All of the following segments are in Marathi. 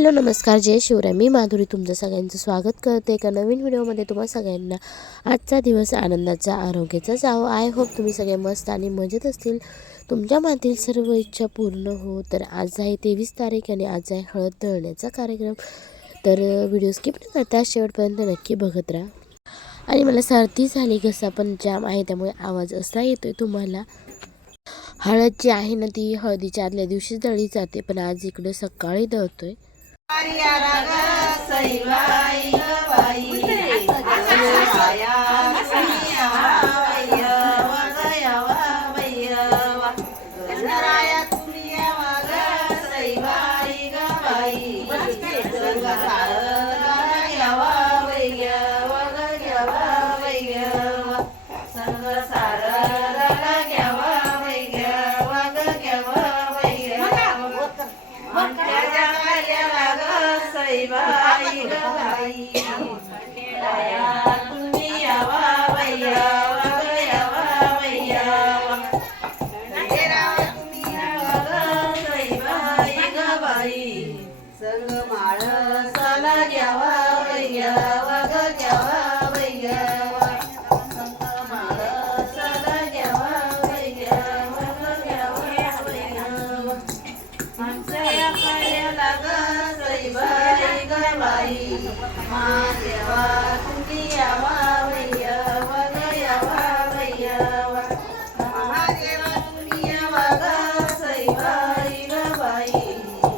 हॅलो नमस्कार जय शिवराय. मी माधुरी तुमचं सगळ्यांचं स्वागत करते. एका नवीन व्हिडिओमध्ये तुम्हा सगळ्यांना आजचा दिवस आनंदाचा आरोग्याचा जावं. आय होप तुम्ही सगळे मस्त आणि मजेत असतील. तुमच्या मातील सर्व इच्छा पूर्ण हो. तर आज आहे तेवीस तारीख आणि आज आहे हळद दळण्याचा कार्यक्रम. तर व्हिडिओ स्किप न करता शेवटपर्यंत नक्की बघत राहा. आणि मला सर्दी झाली घसा पण जाम आहे त्यामुळे आवाज असा येतोय तुम्हाला. हळद जी आहे ना ती हळदीच्या आदल्या दिवशीच दळली जाते पण आज इकडे सकाळी दळतोय. संग बाई महादेवा तुम्ही यावा वैग्यावा यावा महादेवा तुम्ही बाई.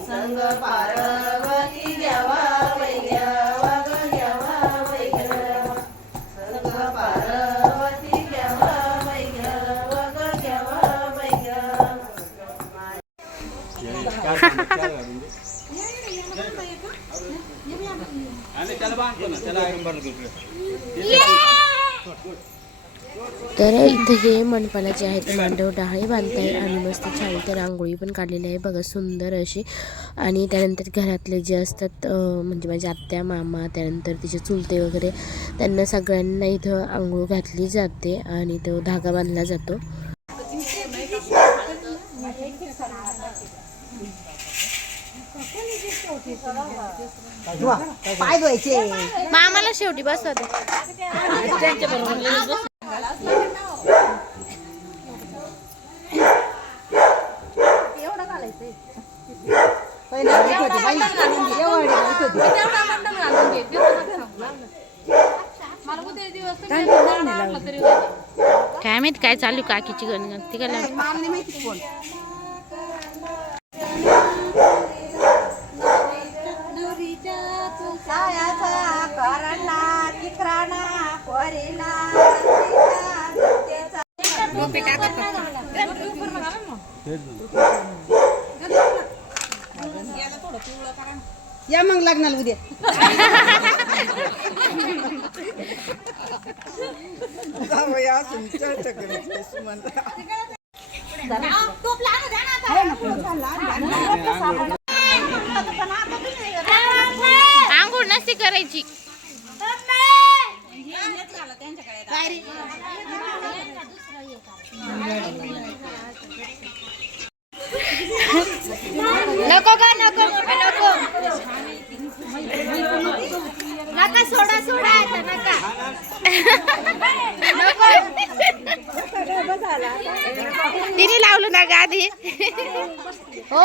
संग पार्वती संग पार्वती तर इथे हे मंडपाला जे आहे ते मांडव डहाळे बांधताय आणि मस्त छान इथे रांगोळी पण काढलेली आहे. बघा सुंदर अशी. आणि त्यानंतर घरातले जे असतात म्हणजे माझ्या आत्या मामा त्यानंतर तिचे चुलते वगैरे त्यांना सगळ्यांना इथं आंघोळ घातली जाते आणि तो धागा बांधला जातो. पाय धुवायचे. मामाला शेवटी बसवा एवढे काय माहीत काय चालू काकीची गणगण. ती काय माहिती कोण. या मग लग्नाला उद्या. आंघोळ नसती करायची. नको का नको नको. नका सोडा सोडा आता नका. नको. तिने लावलं ना गादी हो.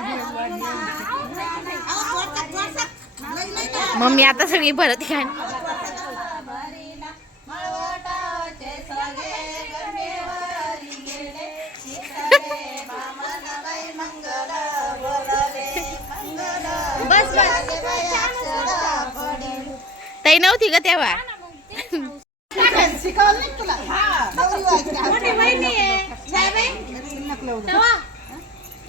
मम्मी आता सगळी भरत घ्या ताई नव्हती ग तेव्हा. शिकवलं तुला?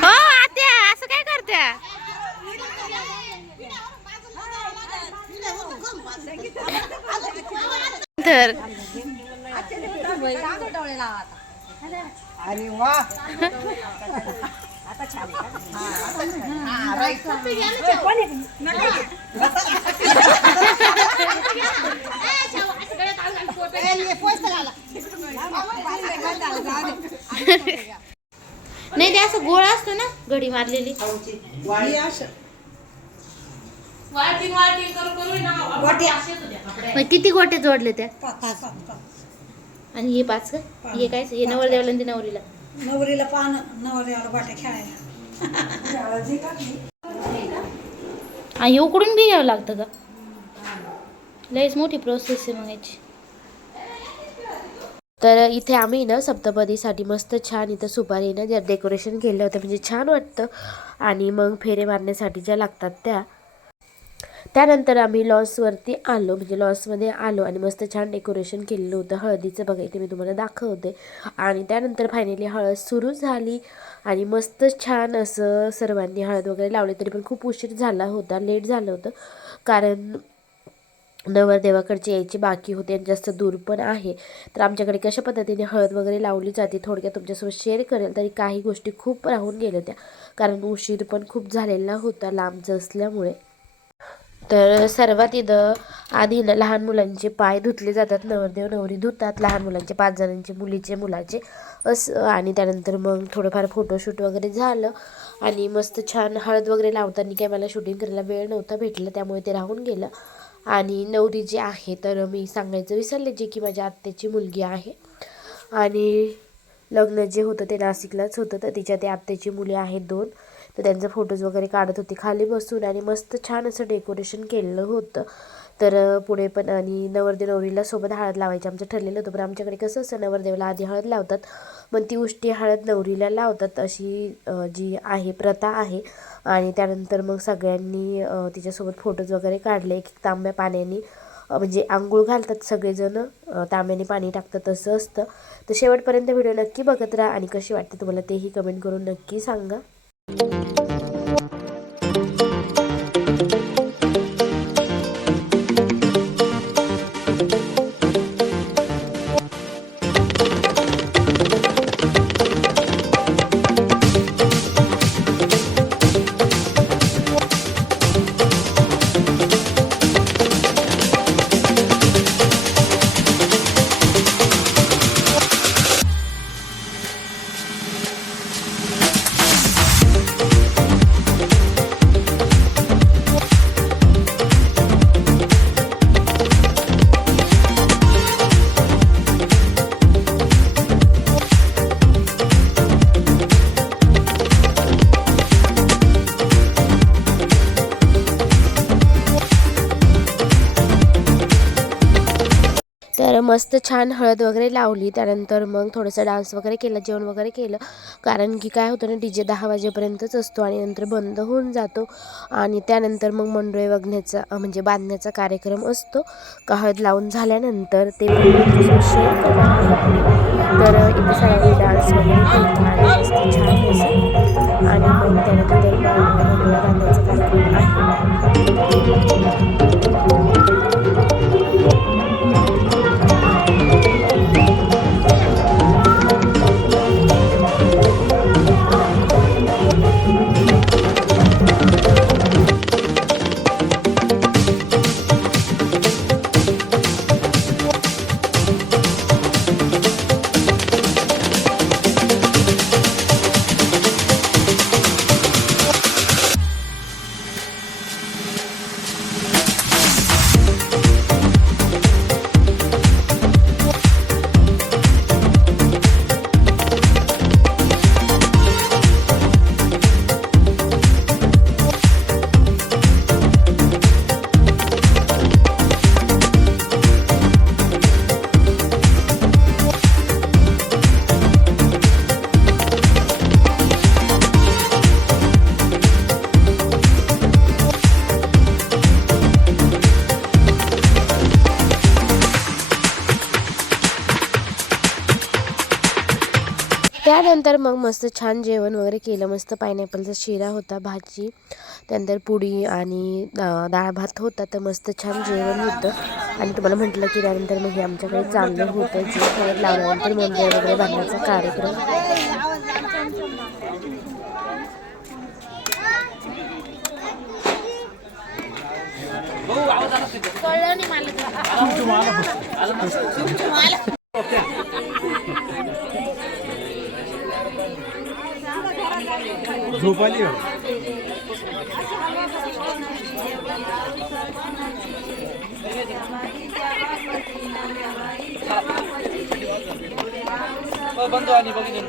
हो आत्या असं काय करत्या? तर. अरे वा. नाही ते असं गोळा असतो ना घडी मारलेली. मग किती गोटे जोडले त्या? आणि हे पाच का? हे काय हे नवरदेवाला आणि ते नवरीला? नवरीला पान नवऱ्याला बाट्या खेळायला. आणि हे उकडून बी घ्यावं लागतं का? लयच मोठी प्रोसेस आहे मग याची. तर इथे आम्ही ना सप्तपदीसाठी मस्त छान इथं सुपारीनं ज्या डेकोरेशन केलं होतं म्हणजे छान वाटतं. आणि मग फेरे मारण्यासाठी ज्या लागतात त्या. त्यानंतर आम्ही लॉसवरती आलो म्हणजे लॉन्समध्ये आलो आणि मस्त छान डेकोरेशन केलेलं होतं. हळदीचं बघा इथे मी तुम्हाला दाखवते. आणि त्यानंतर फायनली हळद सुरू झाली. आणि मस्त छान असं सर्वांनी हळद वगैरे लावले तरी पण खूप उशीर झाला होता लेट झालं होतं. कारण नवरदेवाकडचे यायचे बाकी होते आणि जास्त दूर पण आहे. तर आमच्याकडे कशा पद्धतीने हळद वगैरे लावली जाते थोडक्यात तुमच्यासोबत शेअर करेल. तरी काही गोष्टी खूप राहून गेल्या त्या. कारण उशीर पण खूप झालेला होता लांबचं असल्यामुळे. तर सर्वात इथं आधी ना लहान मुलांचे पाय धुतले जातात. नवरदेव नवरी धुतात. लहान मुलांचे पाच जणांचे मुलीचे मुलाचे. असं आणि त्यानंतर मग थोडंफार फोटोशूट वगैरे झालं. आणि मस्त छान हळद वगैरे लावताना काय मला शूटिंग करायला वेळ नव्हता भेटला त्यामुळे ते राहून गेलं. आणि नवरी जी आहे तर मी सांगायचं विसरले जे की माझ्या आत्याची मुलगी आहे. आणि लग्न जे होतं ते नाशिकलाच होतं तर तिच्या ते आत्याची मुली आहेत दोन. तर त्यांचे फोटोज वगैरे काढत होती खाली बसून आणि मस्त छान असं डेकोरेशन केलेलं होतं. तर पुढे पण आणि नवरदेव नवरीला सोबत हळद लावायची आमचं ठरलेलं होतं. पण आमच्याकडे कसं असतं नवरदेवाला आधी हळद लावतात. मग ती उष्टी हळद नवरीला लावतात अशी जी आहे प्रथा आहे. आणि त्यानंतर मग सगळ्यांनी तिच्यासोबत फोटोज वगैरे काढले. एक एक तांब्या पाण्याने म्हणजे आंघोळ घालतात सगळेजण. तांब्याने पाणी टाकतात तसं असतं. तर शेवटपर्यंत व्हिडिओ नक्की बघत राहा आणि कशी वाटते तुम्हाला तेही कमेंट करून नक्की सांगा. मस्त छान हळद वगैरे लावली. त्यानंतर मग थोडंसं डान्स वगैरे केला जेवण वगैरे केलं. कारण की काय होतं ना डी जे दहा वाजेपर्यंतच असतो आणि नंतर बंद होऊन जातो. आणि त्यानंतर मग मंडोळे वगण्याचा म्हणजे बांधण्याचा कार्यक्रम असतो. का हळद लावून झाल्यानंतर ते शेअर तर इथे सगळ्यांनी डान्स वगैरे केला. आणि मस्त छान आणि मग त्यानंतर मग बांधण्याचा त्यानंतर मग मस्त छान जेवण वगैरे केलं. मस्त पायनॅपलचा शिरा होता भाजी त्यानंतर पुडी आणि डाळ भात होता. तर मस्त छान जेवण होतं. आणि तुम्हाला म्हटलं की त्यानंतर मग हे आमच्याकडे चाललं होतं. जे हळद लावल्यानंतर मंदिर वगैरे बांधण्याचा कार्यक्रम. झोपाली बंधू आणि बघितलं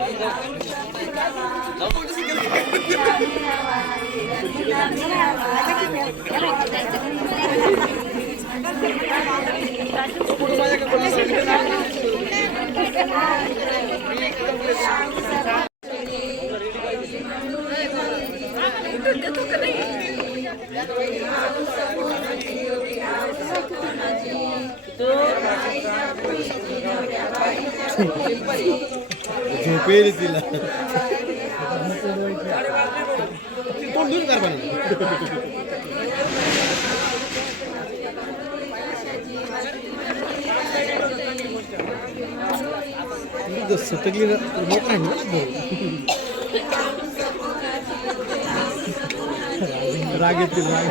झोपेल तिला तोंड दूर कर मला सटकली मोठा राग येतील राग